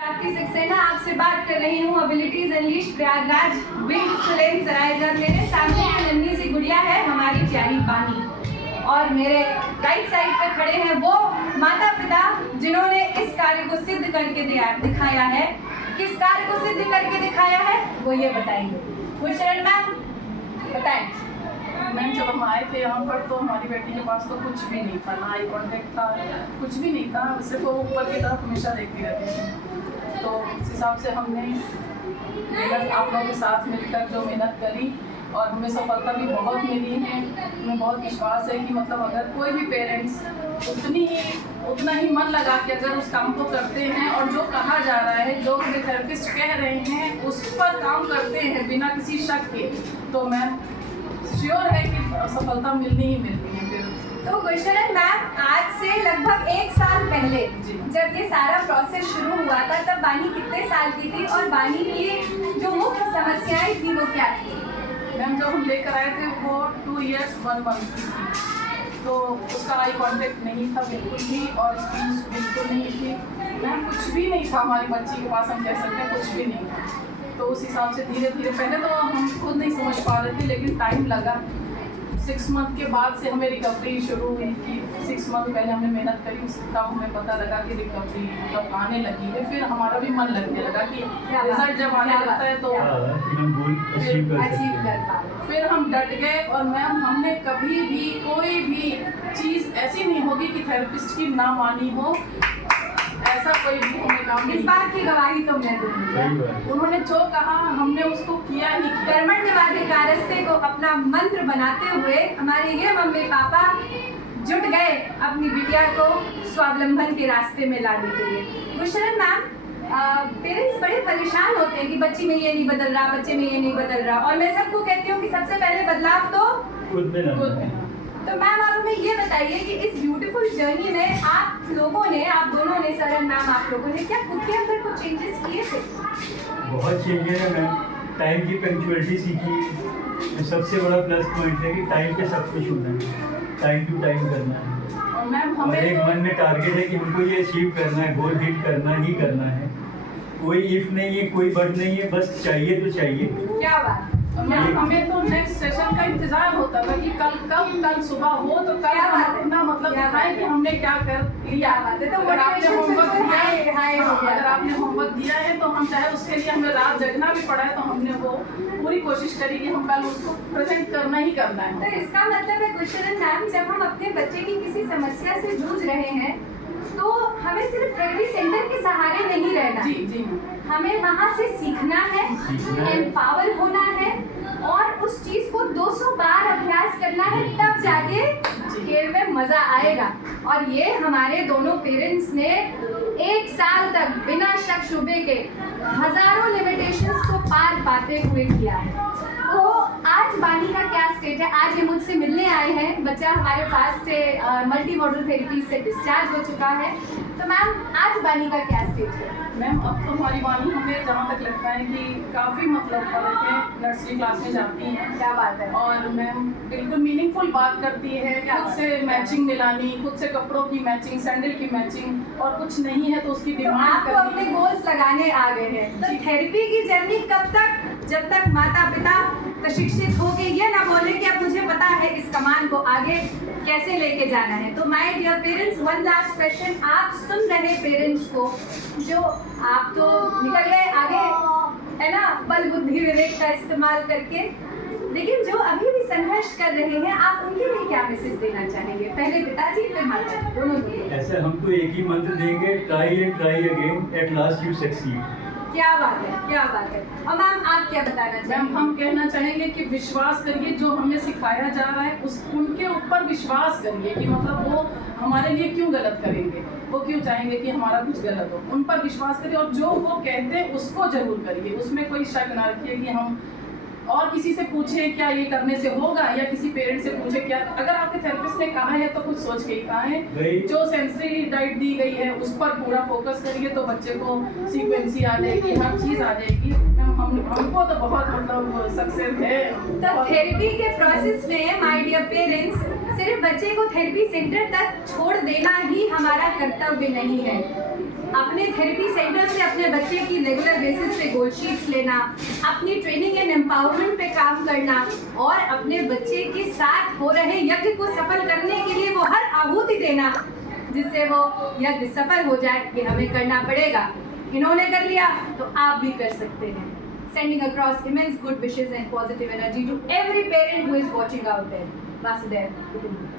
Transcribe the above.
आपकी सक्सेना आपसे बात कर रही हूँ। एबिलिटीज अनलीश प्रयागराज विंग सुलेम सरायजर। मेरे सामने एक नन्ही सी गुड़िया है, हमारी प्यारी बानी, और मेरे राइट साइड पे खड़े हैं वो माता पिता जिन्होंने इस कार्य को सिद्ध करके दिखाया है। किस कार्य को सिद्ध करके दिखाया है वो ये बताएंगे। गुरशरण मैम बताएं। मैम जब हम आए थे यहाँ पर तो हमारी बेटी के पास तो कुछ भी नहीं था, ना आई कॉन्टेक्ट था, कुछ भी नहीं था, सिर्फ वो ऊपर की तरफ हमेशा देखती रहती थी। तो उस हिसाब से हमने मेहनत आप लोगों के साथ मिलकर जो मेहनत करी और हमें सफलता भी बहुत मिली है। हमें बहुत विश्वास है कि मतलब अगर कोई भी पेरेंट्स उतना ही मन लगा के अगर उस काम को करते हैं और जो कहा जा रहा है, जो हमें थेरेपिस्ट कह रहे हैं, उस पर काम करते हैं बिना किसी शक के, तो मैम श्योर है कि सफलता मिलनी ही मिलनी है। फिर तो गुरशरण मैम आज से लगभग 1 साल पहले जब ये सारा प्रोसेस शुरू हुआ था तब बानी कितने साल की थी और बानी की जो मुख्य समस्याएं थी वो क्या थी? मैम जब हम लेकर आए थे वो 2 years 1 month की थी, तो उसका आई कॉन्टेक्ट नहीं था बिल्कुल भी और स्पीच बिल्कुल नहीं थी। मैम कुछ भी नहीं था हमारी बच्ची के पास, हम कह सकते हैं कुछ भी नहीं था। तो उस हिसाब से धीरे धीरे पहले तो हम खुद नहीं समझ पा रहे थे, लेकिन टाइम लगा। 6 month के बाद से हमें रिकवरी शुरू हुई थी। 6 month पहले हमने मेहनत करी, उसका हमें पता लगा कि रिकवरी मतलब आने लगी है। फिर हमारा भी मन लगने लगा कि रिजल्ट जब आने लगता है तो फिर हम डट गए। और मैम हमने कभी भी कोई भी चीज़ ऐसी नहीं होगी कि थेरेपिस्ट की ना मानी हो, ऐसा कोई भी हमें काम इस बात की गवाही तो मैं दूंगी। उन्होंने जो कहा हमने उसको किया ही। कर्मण्य निवाधिकारस्ते को अपना मंत्र बनाते हुए हमारे ये मम्मी पापा जुट गए अपनी बिटिया को स्वावलंबन के रास्ते में लाने के लिए। गुरशरण मैम, पेरेंट्स बड़े परेशान होते हैं कि बच्ची में ये नहीं बदल रहा, बच्चे में ये नहीं बदल रहा, और मैं सबको कहती हूँ कि सबसे पहले बदलाव तो खुद में। तो मैम आप हमें ये बताइए कि इस ब्यूटीफुल जर्नी में आप लोगों ने, आप दोनों ने, सरन मैम, आप लोगों ने क्या खुद के अंदर कुछ चेंजेस किए थे? बहुत चेंजेस है मैम। टाइम की पंक्चुअलिटी सीखी। सबसे बड़ा प्लस पॉइंट है कि टाइम पे सब कुछ होना है, टाइम टू टाइम करना है। और मैम और एक हमें मन में टारगेट है कि हमको ये अचीव करना है, गोल हिट करना ही करना है। कोई इफ नहीं है, कोई बट नहीं है, बस चाहिए तो चाहिए। क्या बात। मैम हमें तो नेक्स्ट सेशन का इंतजार होता था कि कल सुबह हो तो कल हम अपना मतलब दिखाएं कि हमने क्या कर लिया। तो अगर आपने होमवर्क दिया है, हो गया। अगर आपने होमवर्क दिया है तो हम चाहे उसके लिए हमें रात जगना भी पड़ा है तो हमने वो पूरी कोशिश करी कि हम कल उसको प्रेजेंट करना ही करना है। तो इसका मतलब है गुरशरण मैम, जब हम अपने बच्चे की किसी समस्या से जूझ रहे हैं तो हमें सिर्फ थेरेपी सेंटर के सहारे नहीं रहना। जी हमें वहाँ से सीखना है, एम्पावर होना है और उस चीज को 200 बार अभ्यास करना है, तब जाके खेल में मजा आएगा। और ये हमारे दोनों पेरेंट्स ने 1 साल तक बिना शक शुबे के हजारों लिमिटेशंस को पार पाते हुए किया है। तो आज बानी का क्या स्टेज है? आज ये मुझसे मिलने आए हैं, बच्चा हमारे पास से मल्टी मॉडल थेरेपी से डिस्चार्ज हो चुका है। तो मैम आज बानी का क्या स्टेज है? मैम अब तो हमारी वाणी हमें जहाँ तक लगता है कि काफ़ी मतलब फर्क है। नर्सरी क्लास में जाती हैं। क्या बात है। और मैम बिल्कुल मीनिंगफुल बात करती है, खुद से मैचिंग मिलानी, खुद से कपड़ों की मैचिंग, सैंडल की मैचिंग, और कुछ नहीं है तो उसकी तो डिमांड आपको अपने गोल्स लगाने आ गए हैं। तो थेरेपी की जर्नी कब तक? जब तक माता पिता प्रशिक्षित होके ये ना बोले कि अब मुझे पता है इस कमान को आगे कैसे लेके जाना है। तो my dear parents, one last question आप सुन रहे पेरेंट्स को, जो आप तो निकल गए आगे है ना, बल बुद्धि विवेक का इस्तेमाल करके, लेकिन जो अभी भी संघर्ष कर रहे हैं आप उनके लिए क्या मैसेज देना चाहेंगे? पहले पिताजी फिर माता, दोनों को। ऐसे हम तो एक ही मंत्र देंगे, try and try again, at last you succeed. क्या बात है, क्या बात है। और मैम आप क्या बताना मैम चाहेंगे? हम कहना चाहेंगे कि विश्वास करिए, जो हमें सिखाया जा रहा है उनके ऊपर विश्वास करिए कि मतलब वो हमारे लिए क्यों गलत करेंगे, वो क्यों चाहेंगे कि हमारा कुछ गलत हो। उन पर विश्वास करिए और जो वो कहते हैं उसको जरूर करिए, उसमें कोई शक ना रखिए कि हम और किसी से पूछे क्या ये करने से होगा, या किसी पेरेंट से पूछे क्या। अगर आपके थेरेपिस्ट ने कहा है तो कुछ सोच के ही कहा है। जो सेंसरी डाइट दी गई है उस पर पूरा फोकस करिए तो बच्चे को सीक्वेंसी आ जाएगी, हर चीज़ आ जाएगी। हमको तो बहुत मतलब सक्सेस है। तो थेरेपी के प्रोसेस में माय डियर पेरेंट्स, सिर्फ बच्चे को थेरेपी सेंटर तक छोड़ देना ही हमारा कर्तव्य नहीं है। अपने थेरेपी सेंटर से अपने बच्चे की रेगुलर बेसिस पे गोल शीट्स लेना, अपनी ट्रेनिंग एंड एम्पावरमेंट पे काम करना और अपने बच्चे के साथ हो रहे यज्ञ को सफल करने के लिए वो हर आहुति देना जिससे वो यज्ञ सफल हो जाए, ये हमें करना पड़ेगा। इन्होंने कर लिया तो आप भी कर सकते हैं। Sending across immense good wishes and positive energy to every parent who is watching out there. Vasudev.